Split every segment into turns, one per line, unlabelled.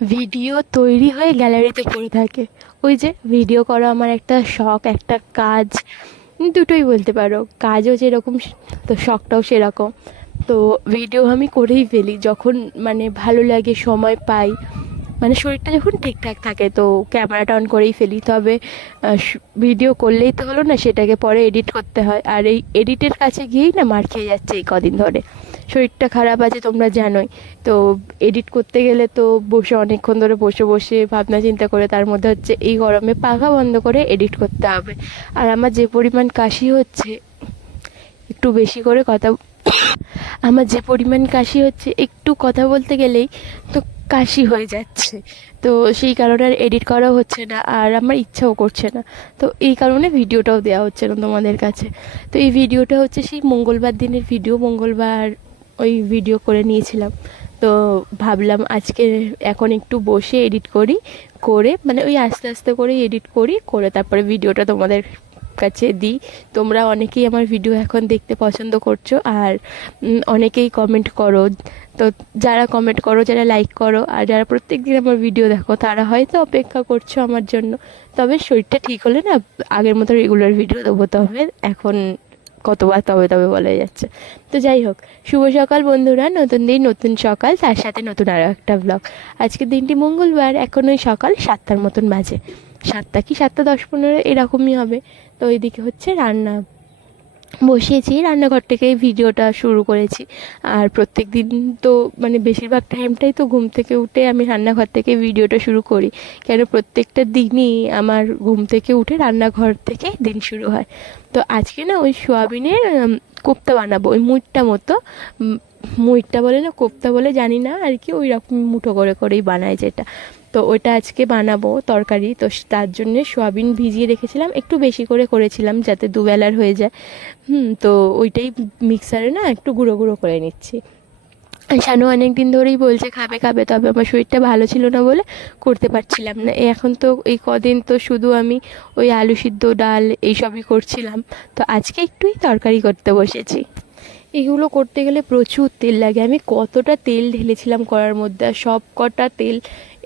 Video তৈরি হয়ে গ্যালারিতে পড়ে থাকে। ওই যে ভিডিও করা আমার একটা শখ, একটা কাজ। দুটোই বলতে পারো, কাজও যেরকম, তো শখটাও সেরকম। তো ভিডিও আমি করেই ফেলি, যখন মানে ভালো লাগে, সময় পাই। মানে শরীরটা যখন ঠিকঠাক থাকে, তো ক্যামেরাটা অন করেই ফেলি। তবে ভিডিও করলেই তো হলো না, সেটাকে পরে এডিট করতে হয়। আর এই এডিটের কাছে গিয়েই না মার খেয়ে যাচ্ছে এই কদিন ধরে। শরীরটা খারাপ আছে, তোমরা জানোই। তো এডিট করতে গেলে তো বসে অনেকক্ষণ ধরে বসে বসে ভাবনা চিন্তা করে তার মধ্যে হচ্ছে এই গরমে পাখা বন্ধ করে এডিট করতে হবে। আর আমার যে পরিমাণ কাশি হচ্ছে, একটু বেশি করে কথা আমার যে পরিমাণ কাশি হচ্ছে, একটু কথা বলতে গেলেই তো কাশি হয়ে যাচ্ছে। তো সেই কারণে আর এডিট করাও হচ্ছে না, আর আমার ইচ্ছাও করছে না। তো এই কারণে ভিডিওটাও দেওয়া হচ্ছে না তোমাদের কাছে। তো এই ভিডিওটা হচ্ছে সেই মঙ্গলবার দিনের ভিডিও মঙ্গলবার ওই ভিডিও করে নিয়েছিলাম। তো ভাবলাম আজকে এখন একটু বসে এডিট করি, করে মানে ওই আস্তে আস্তে করে এডিট করি, করে তারপরে ভিডিওটা তোমাদের কাছে দিই। তোমরা অনেকেই আমার ভিডিও এখন দেখতে পছন্দ করছ, আর অনেকেই কমেন্ট করো। তো যারা কমেন্ট করো, যারা লাইক করো, আর যারা প্রত্যেক দিন আমার ভিডিও দেখো, তারা হয়তো অপেক্ষা করছ আমার জন্য। তবে শরীরটা ঠিক হলে না আগের মতো রেগুলার ভিডিও দেবো। তবে এখন কতবার তবে তবে বলা যাচ্ছে। তো যাই হোক, শুভ সকাল বন্ধুরা, নতুন দিন, নতুন সকাল, তার সাথে নতুন আরও একটা ব্লগ আজকের দিনটি মঙ্গলবার এখন ওই সকাল সাতটার মতন বাজে। সাতটা কি সাতটা দশ পনেরো, এরকমই হবে। তো ওইদিকে হচ্ছে রান্না বসিয়েছি, রান্নাঘর থেকেই ভিডিওটা শুরু করেছি। আর প্রত্যেক দিন তো মানে বেশিরভাগ টাইমটাই তো ঘুম থেকে উঠে আমি রান্নাঘর থেকে ভিডিওটা শুরু করি। কেন প্রত্যেকটা দিনই আমার ঘুম থেকে উঠে রান্নাঘর থেকে দিন শুরু হয়। তো আজকে না ওই সোয়াবিনের কোপ্তা বানাবো, ওই মুইটটা মতো। মুইটটা বলে না, কোপ্তা বলে জানি না, আর কি ওই রকম মুঠো করে করেই বানায় যেটা। তো ওইটা আজকে বানাবো তরকারি। তো তার জন্যে সোয়াবিন ভিজিয়ে রেখেছিলাম। একটু বেশি করে করেছিলাম যাতে দুবেলার হয়ে যায়। হুম, তো ওইটাই মিক্সারে না একটু গুঁড়ো গুঁড়ো করে নিচ্ছি। শানু অনেক দিন ধরেই বলছে, খাবে খাবে। তবে আমার শরীরটা ভালো ছিল না বলে করতে পারছিলাম না। এখন তো এই কদিন তো শুধু আমি ওই আলু সিদ্ধ, ডাল এইসবই করছিলাম। তো আজকে একটুই তরকারি করতে বসেছি। এগুলো করতে গেলে প্রচুর তেল লাগে। আমি কতটা তেল ঢেলেছিলাম করার মধ্যে সব কটা তেল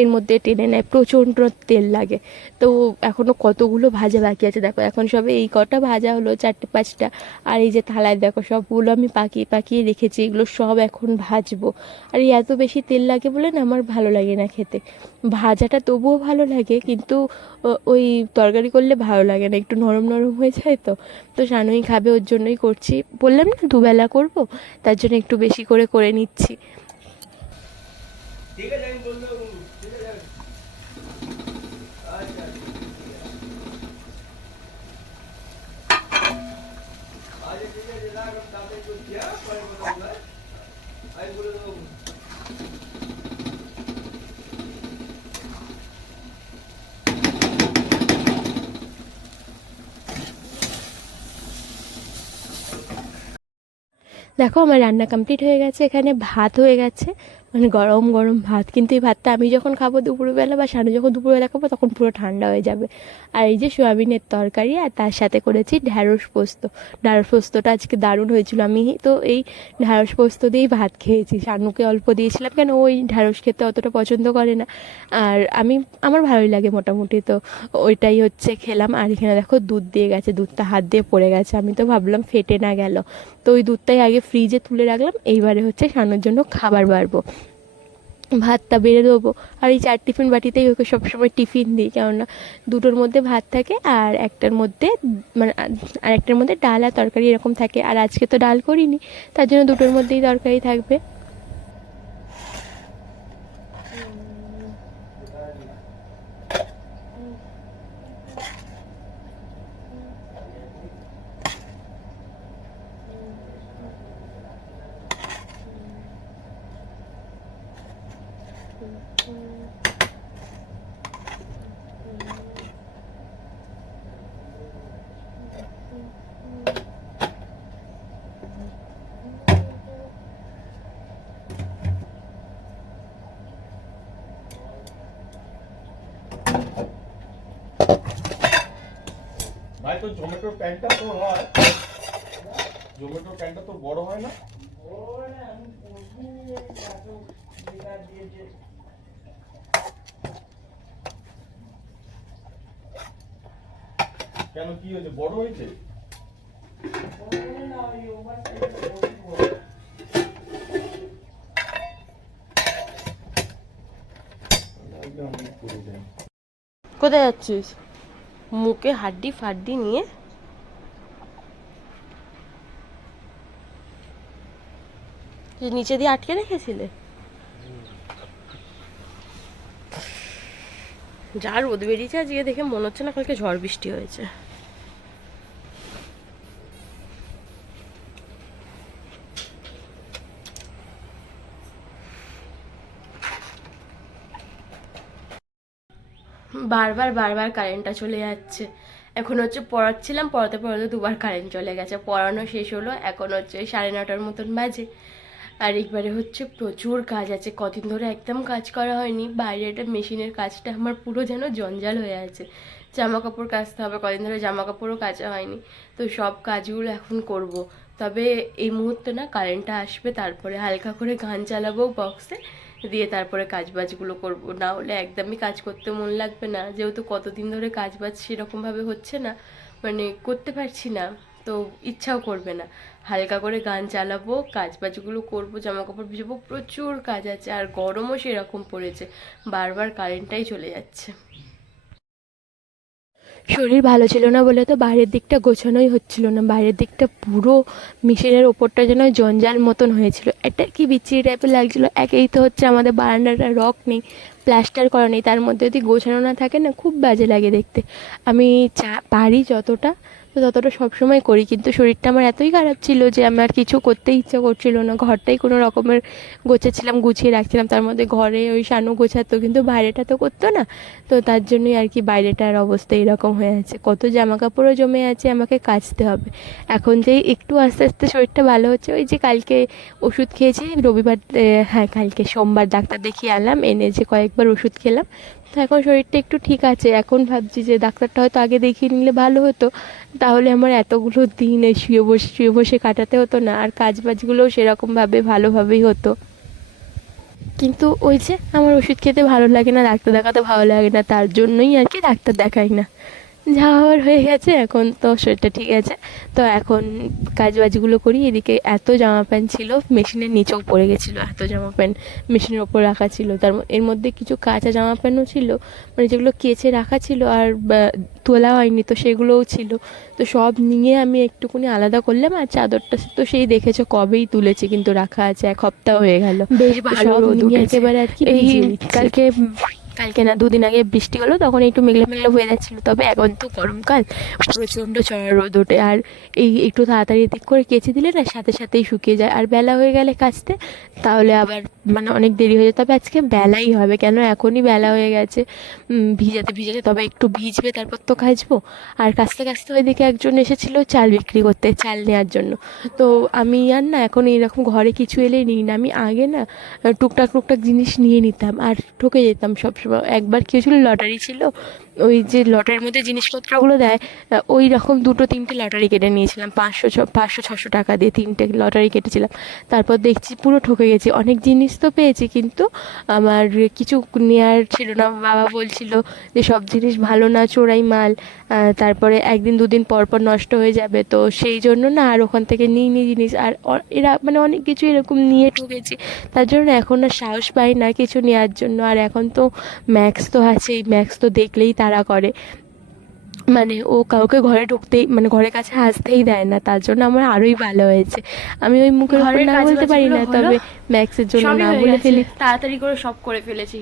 এর মধ্যে টেনে নেয়, প্রচণ্ড তেল লাগে। তো এখনও কতগুলো ভাজা বাকি আছে দেখো, এখন সবে এই কটা ভাজা হলো, চারটে, পাঁচটা। আর এই যে থালায় দেখো, সবগুলো আমি পাকিয়ে পাকিয়ে রেখেছি, এগুলো সব এখন ভাজবো। আর এই এত বেশি তেল লাগে বলে না আমার ভালো লাগে না খেতে। ভাজাটা তবুও ভালো লাগে, কিন্তু ওই তরকারি করলে ভালো লাগে না, একটু নরম নরম হয়ে যায় তো। তো সানুই খাবে, ওর জন্যই করছি। বললাম না, দুবেলা করব, তার জন্য একটু বেশি করে করে নিচ্ছি।
ঠিক আছে, আমি বলব ঠিক আছে আচ্ছা আচ্ছা ঠিক আছে রাখ আমি তাড়াতাড়ি করছি হ্যাঁ পরে কথা বলব হ্যাঁ? আমি বলে দেবো
দেখো আমার রান্না কমপ্লিট হয়ে গেছে এখানে ভাত হয়ে গেছে। মানে গরম গরম ভাত। কিন্তু এই ভাতটা আমি যখন খাব দুপুরবেলা বা সানু যখন দুপুরবেলা খাব, তখন পুরো ঠান্ডা হয়ে যাবে। আর এই যে সোয়াবিনের তরকারি, আর তার সাথে করেছি ঢ্যাঁড়স পোস্ত। ঢ্যাঁড়স পোস্তটা আজকে দারুণ হয়েছিল। আমি তো এই ঢ্যাঁড়স পোস্ত দিয়েই ভাত খেয়েছি। শানুকে অল্প দিয়েছিলাম, কেন ওই ঢ্যাঁড়স খেতে অতটা পছন্দ করে না। আর আমি, আমার ভালোই লাগে মোটামুটি। তো ওইটাই হচ্ছে খেলাম। আর এখানে দেখো দুধ দিয়ে গেছে, দুধটা হাত দিয়ে পড়ে গেছে। আমি তো ভাবলাম ফেটে না গেল। তো ওই দুধটাই আগে ফ্রিজে তুলে রাখলাম। এইবারে হচ্ছে সানুর জন্য খাবার বাড়বো। ভাতটা বেড়ে দেবো আর এই চার টিফিন বাটিতেই ওকে সবসময় টিফিন দিই, কেননা দুটোর মধ্যে ভাত থাকে আর একটার মধ্যে মানে আর একটার মধ্যে ডাল আর তরকারি এরকম থাকে। আর আজকে তো ডাল করিনি, তার জন্য দুটোর মধ্যেই তরকারি থাকবে।
জোম্যাটোর প্যান্টটা তো হয়। জোম্যাটোর প্যান্টটা তো বড় হয় না? কেন, কি হয়েছে? বড় হয়েছে?
কোথায় যাচ্ছিস? মুখে হাড্ডি ফাড্ডি নিয়ে নিচে দিয়ে আটকে রেখেছিলে? যা রোদ বেরিয়েছে, আজকে দেখে মনে হচ্ছে না কালকে ঝড় বৃষ্টি হয়েছে। বারবার বারবার কারেন্টটা চলে যাচ্ছে। এখন হচ্ছে পড়াচ্ছিলাম, পড়াতে পড়াতে দুবার কারেন্ট চলে গেছে। পড়ানো শেষ হলো, এখন হচ্ছে সাড়ে নটার মতন বাজে। আর একবারে হচ্ছে প্রচুর কাজ আছে। কদিন ধরে একদম কাজ করা হয়নি। বাইরে একটা মেশিনের কাজটা আমার পুরো যেন জঞ্জাল হয়ে আছে। জামা কাপড় কাচতে হবে, কদিন ধরে জামা কাপড়ও কাচা হয়নি। তো সব কাজগুলো এখন করব। তবে এই মুহূর্তে না কারেন্টটা আসবে, তারপরে হালকা করে গান চালাবো বক্সে দিয়ে তারপরে কাজ বাজগুলো করব। না হলে একদমই কাজ করতে মন লাগবে না। যেহেতু কতদিন ধরে কাজ বাজ সেরকমভাবে হচ্ছে না মানে করতে পারছি না, তো ইচ্ছাও করবে না। হালকা করে গান চালাবো কাজ বাজগুলো করব জামা কাপড় ভিজবো, প্রচুর কাজ আছে, আর গরমও সেরকম পড়েছে। বারবার কারেন্টটাই চলে যাচ্ছে।
শরীর ভালো ছিল না বলে তো বাইরের দিকটা গোছানোই হচ্ছিল না। বাইরের দিকটা পুরো মেশিনের ওপরটা যেন জঞ্জাল মতন হয়েছিল। এটা কি বিচ্ছিরি টাইপের লাগছিল? একেই তো হচ্ছে আমাদের বারান্দাটা রক নেই প্লাস্টার করা নেই। তার মধ্যে যদি গোছানো না থাকে না, খুব বাজে লাগে দেখতে। আমি চা পারি যতটা তো ততটা সবসময় করি। কিন্তু শরীরটা আমার এতই খারাপ ছিল যে আমার কিছু করতে ইচ্ছা করছিল না। ঘরটাই কোনো রকমের গোছাচ্ছিলাম, গুছিয়ে রাখছিলাম। তার মধ্যে ঘরে ওই শানু গোছাতো, কিন্তু বাইরেটা তো করতো না। তো তার জন্যই আর কি বাইরেটার অবস্থা এরকম হয়ে আছে। কত জামা কাপড়ও জমে আছে, আমাকে কাচতে হবে। এখন যেই একটু আস্তে আস্তে শরীরটা ভালো হচ্ছে, ওই যে কালকে ওষুধ খেয়েছি, রবিবার হ্যাঁ কালকে সোমবার ডাক্তার দেখিয়ে আনলাম। এনে যে কয়েকবার ওষুধ খেলাম। তো এখন শরীরটা একটু ঠিক আছে। এখন ভাবছি যে ডাক্তারটা হয়তো আগে দেখিয়ে নিলে ভালো হতো। তাহলে আমার এতগুলো দিন শুয়ে বসে শুয়ে বসে কাটাতে হতো না। আর কাজ বাজগুলোও সেরকমভাবে, ভালোভাবেই হতো। কিন্তু ওই যে আমার ওষুধ খেতে ভালো লাগে না, ডাক্তার দেখাতে ভালো লাগে না, তার জন্যই আর কি ডাক্তার দেখাই না। যা হওয়ার হয়ে গেছে এখন তো শরীরটা ঠিক আছে। তো এখন কাজ বাজগুলো করি এদিকে এত জামা প্যান্ট ছিল মেশিনের নিচেও পড়ে গেছিল এত জামা প্যান্ট মেশিনের ওপর রাখা ছিল। তার এর মধ্যে কিছু কাঁচা জামা প্যান্টও ছিল মানে যেগুলো কেচে রাখা ছিল আর তোলা হয়নি তো সেগুলোও ছিল। তো সব নিয়ে আমি একটুকুনি আলাদা করলাম আর চাদরটা তো সেই দেখেছ কবেই তুলেছি কিন্তু রাখা আছে এক হপ্তাহ হয়ে গেল।
বেশ ভালো
একেবারে আর কি
এই
কালকে কালকে না দুদিন আগে বৃষ্টি হলো, তখন একটু মেঘলা মেঘলা হয়ে যাচ্ছিল তবে এখন তো গরমকাল। প্রচণ্ড চড়া রোদ ওঠে, আর এই একটু তাড়াতাড়ি দিক করে কেচে দিলে না সাথে সাথেই শুকিয়ে যায়। আর বেলা হয়ে গেলে কাচতে, তাহলে আবার মানে অনেক দেরি হয়ে যায়। তবে আজকে বেলাই হবে, কেন এখনই বেলা হয়ে গেছে। ভিজাতে ভিজাতে তবে একটু ভিজবে, তারপর তো কাচবো। আর কাচতে কাচতে ওইদিকে একজন এসেছিল চাল বিক্রি করতে, চাল নেওয়ার জন্য। তো আমি আর না এখন এইরকম ঘরে কিছু এলে নিই না। আমি আগে না টুকটাক টুকটাক জিনিস নিয়ে নিতাম, আর ঠকে যেতাম একবার কি হয়েছিল লটারি ছিল। ওই যে লটারির মধ্যে জিনিসপত্রগুলো দেয় ওই রকম দুটো তিনটে লটারি কেটে নিয়েছিলাম। পাঁচশো ছ পাঁচশো, ছশো টাকা দিয়ে তিনটে লটারি কেটেছিলাম। তারপর দেখছি পুরো ঠকে গেছি। অনেক জিনিস তো পেয়েছি, কিন্তু আমার কিছু নেওয়ার ছিল না। বাবা বলছিল যে, সব জিনিস ভালো না, চোরাই মাল। তারপরে একদিন, দুদিন পর পর নষ্ট হয়ে যাবে। তো সেই জন্য না, আর ওখান থেকে নিই নি জিনিস। আর এরা মানে অনেক কিছু এরকম নিয়ে ঠকেছি। তার জন্য এখন আর সাহস পাই না কিছু নেওয়ার জন্য। আর এখন তো ম্যাক্স তো আছেই। ম্যাক্স তো দেখলেই তারা করে। মানে ও কাউকে ঘরে ঢুকতেই মানে ঘরের কাছে আসতেই দেয় না তার জন্য আমার আরোই ভালো হয়েছে। আমি ওই মুখের উপর
ঘরের
না বলতে পারি না তবে ম্যাক্সের জন্য না বলে ফেলি।
তাড়াতাড়ি করে সব করে ফেলেছি।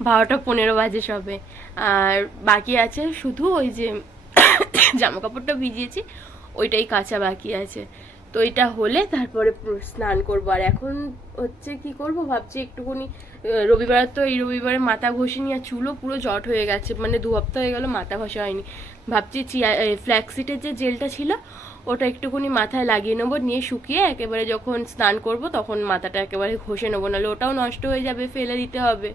বারোটা পনেরো বাজে সবে। আর বাকি আছে শুধু ওই যে জামা কাপড়টা ভিজিয়েছি ওইটাই কাঁচা বাকি আছে। তো এটা হলে তারপরে স্নান করব। আর এখন হচ্ছে কি করব, ভাবছি একটুখানি রবিবার তো এই রবিবারে মাথা ঘষিনি আর চুলও পুরো জট হয়ে গেছে মানে দু সপ্তাহ হয়ে গেল মাথা ঘষা হয়নি। ভাবছি চিয়া ফ্ল্যাক্সিটের যে জেলটা ছিল, ওটা একটুখানি মাথায় লাগিয়ে নেব, নিয়ে শুকিয়ে একেবারে যখন স্নান করব তখন মাথাটা একেবারে ঘষে নেব, নাহলে ওটাও নষ্ট হয়ে যাবে, ফেলে দিতে হবে।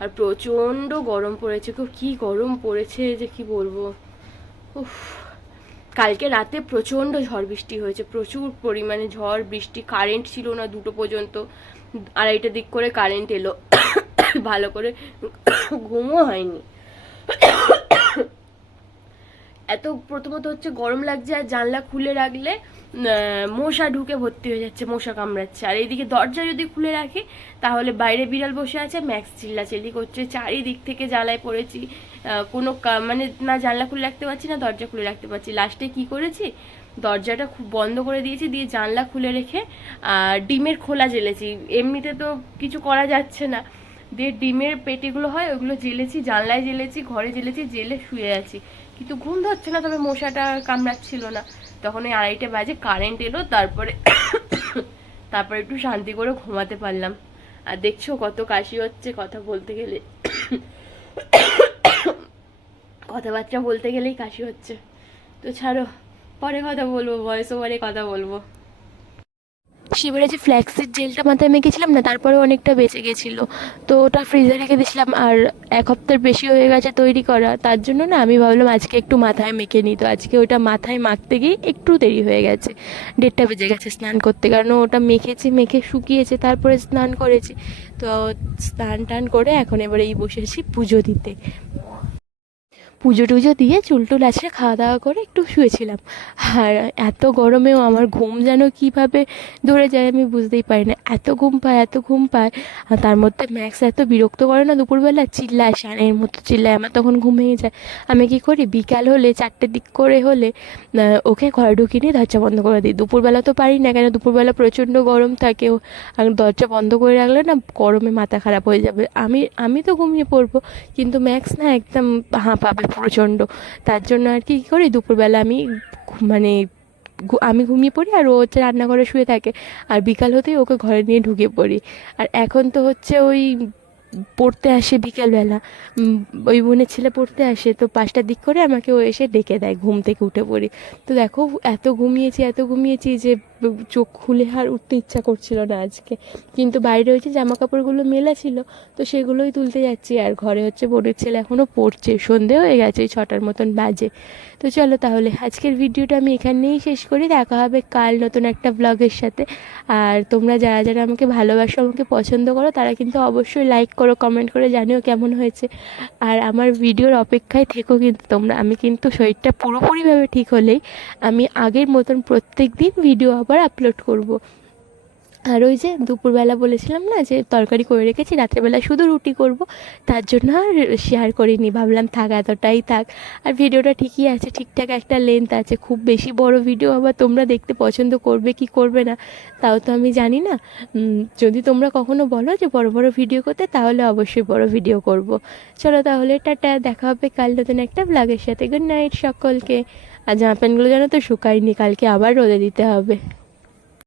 আর প্রচণ্ড গরম পড়েছে গো, কি গরম পড়েছে যে কি বলব। উফ। কালকে রাতে প্রচণ্ড ঝড় বৃষ্টি হয়েছে, প্রচুর পরিমাণে ঝড়, বৃষ্টি কারেন্ট ছিল না দুটো পর্যন্ত। আড়াইটা দিক করে কারেন্ট এলো। ভালো করে ঘুমও হয়নি। এত প্রথমত হচ্ছে গরম লাগছে আর জানলা খুলে রাখলে মশা ঢুকে ভর্তি হয়ে যাচ্ছে, মশা কামড়াচ্ছে। আর এইদিকে দরজা যদি খুলে রাখি, তাহলে বাইরে বিড়াল বসে আছে, ম্যাক্স চিল্লাচিল্লি করছে। চারিদিক থেকে জ্বালায় পড়েছি কোনো মানে না জানলা খুলে রাখতে পারছি না, দরজা খুলে রাখতে পারছি। লাস্টে কি করেছি? দরজাটা খুব বন্ধ করে দিয়েছি, দিয়ে জানলা খুলে রেখে ডিমের খোলা জেলেছি। এমনিতে তো কিছু করা যাচ্ছে না। দিয়ে ডিমের পেটিগুলো হয়, ওগুলো জেলেছি, জানলায় জেলেছি, ঘরে জেলেছি, জেলে শুয়ে আছি। কিন্তু ঘুম ধরছে না, তবে মশাটা কামড়াচ্ছিল না। তখন ওই আড়াইটে বাজে কারেন্ট এলো, তারপরে তারপরে একটু শান্তি করে ঘুমাতে পারলাম। আর দেখছ কত কাশি হচ্ছে কথা বলতে গেলে। কথাবার্তা বলতে গেলেই কাশি হচ্ছে। তো ছাড়ো, পরে কথা বলব ভয়েস পরে কথা বলব।
শিবের যে ফ্ল্যাক্সিড জেলটা মাথায় মেখেছিলাম না তারপরে অনেকটা বেঁচে গেছিল। তো ওটা ফ্রিজে রেখে দিয়েছিলাম আর এক হপ্তার বেশি হয়ে গেছে তৈরি করা। তার জন্য না আমি ভাবলাম আজকে একটু মাথায় মেখে নিই। তো আজকে ওটা মাথায় মাখতে গিয়ে একটু দেরি হয়ে গেছে। দেড়টা বেজে গেছে স্নান করতে, কারণ ওটা মেখেছি, মেখে শুকিয়েছে, তারপরে স্নান করেছি। তো স্নান টান করে এখন এবারে এই বসেছি পুজো দিতে। পুজো টুজো দিয়ে চুল টুল আছড়ে খাওয়া দাওয়া করে একটু শুয়েছিলাম। আর এত গরমেও আমার ঘুম যেন কীভাবে ধরে যায় আমি বুঝতেই পারি না। এত ঘুম পায়, এত ঘুম পায়। আর তার মধ্যে ম্যাক্স এত বিরক্ত করে না, দুপুরবেলা চিল্লায়, শানের মতো চিল্লায়, আমার তখন ঘুম ভেঙে যায়। আমি কী করি, বিকাল হলে, চারটের দিক করে হলে ওকে ঘরে ঢুকিয়ে নিয়ে দরজা বন্ধ করে দিই। দুপুরবেলা তো পারি না কেন, দুপুরবেলা প্রচণ্ড গরম থাকে, ও- আর দরজা বন্ধ করে রাখলে না গরমে মাথা খারাপ হয়ে যাবে। আমি আমি তো ঘুমিয়ে পড়ব, কিন্তু ম্যাক্স না একদম হাঁপাবে। প্রচণ্ড। তার জন্য আর কি কী করি, দুপুরবেলা আমি মানে আমি ঘুমিয়ে পড়ি আর ও হচ্ছে রান্নাঘরে শুয়ে থাকে। আর বিকাল হতেই ওকে ঘরে নিয়ে ঢুকে পড়ি। আর এখন তো হচ্ছে ওই পড়তে আসে বিকেলবেলা। ওই বোনের ছেলে পড়তে আসে, তো পাঁচটার দিক করে আমাকে ও এসে ডেকে দেয়, ঘুম থেকে উঠে পড়ি। তো দেখো, এত ঘুমিয়েছি এত ঘুমিয়েছি যে চোখ খুলে আর উঠতে ইচ্ছা করছিল না আজকে। কিন্তু বাইরে হচ্ছে জামা কাপড়গুলো মেলা ছিল, তো সেগুলোই তুলতে যাচ্ছি। আর ঘরে হচ্ছে বোনের ছেলে এখনও পড়ছে, সন্ধে হয়ে গেছে, ওই ছটার মতন বাজে। তো চলো তাহলে, আজকের ভিডিওটা আমি এখানেই শেষ করি। দেখা হবে কাল নতুন একটা ব্লগের সাথে। আর তোমরা যারা যারা আমাকে ভালোবাসো, আমাকে পছন্দ করো, তারা কিন্তু অবশ্যই লাইক করো কমেন্ট করে জানিও কেমন হয়েছে আর আমার ভিডিওর অপেক্ষায় থেকো কিন্তু তোমরা আমি কিন্তু শরীরটা পুরোপুরিভাবে ঠিক হলেই আমি আগের মতন প্রত্যেক দিন ভিডিও আবার আপলোড করব। আর ওই যে দুপুরবেলা বলেছিলাম না যে তরকারি করে রেখেছি, রাত্রেবেলা শুধু রুটি করব, তার জন্য আর শেয়ার করিনি, ভাবলাম থাক এতটাই থাক। আর ভিডিওটা ঠিকই আছে, ঠিকঠাক একটা লেন্থ আছে, খুব বেশি বড় ভিডিও আবার তোমরা দেখতে পছন্দ করবে কি করবে না, তাও তো আমি জানি না। যদি তোমরা কখনো বলো যে বড় বড় ভিডিও করতে, তাহলে অবশ্যই বড় ভিডিও করব। চলো তাহলে টাটা, দেখা হবে কাল নতুন একটা ব্লগের সাথে। গুড নাইট সকলকে। আর জামা প্যান্টগুলো যেন তো শুকায়নি, কালকে আবার রোদে দিতে হবে।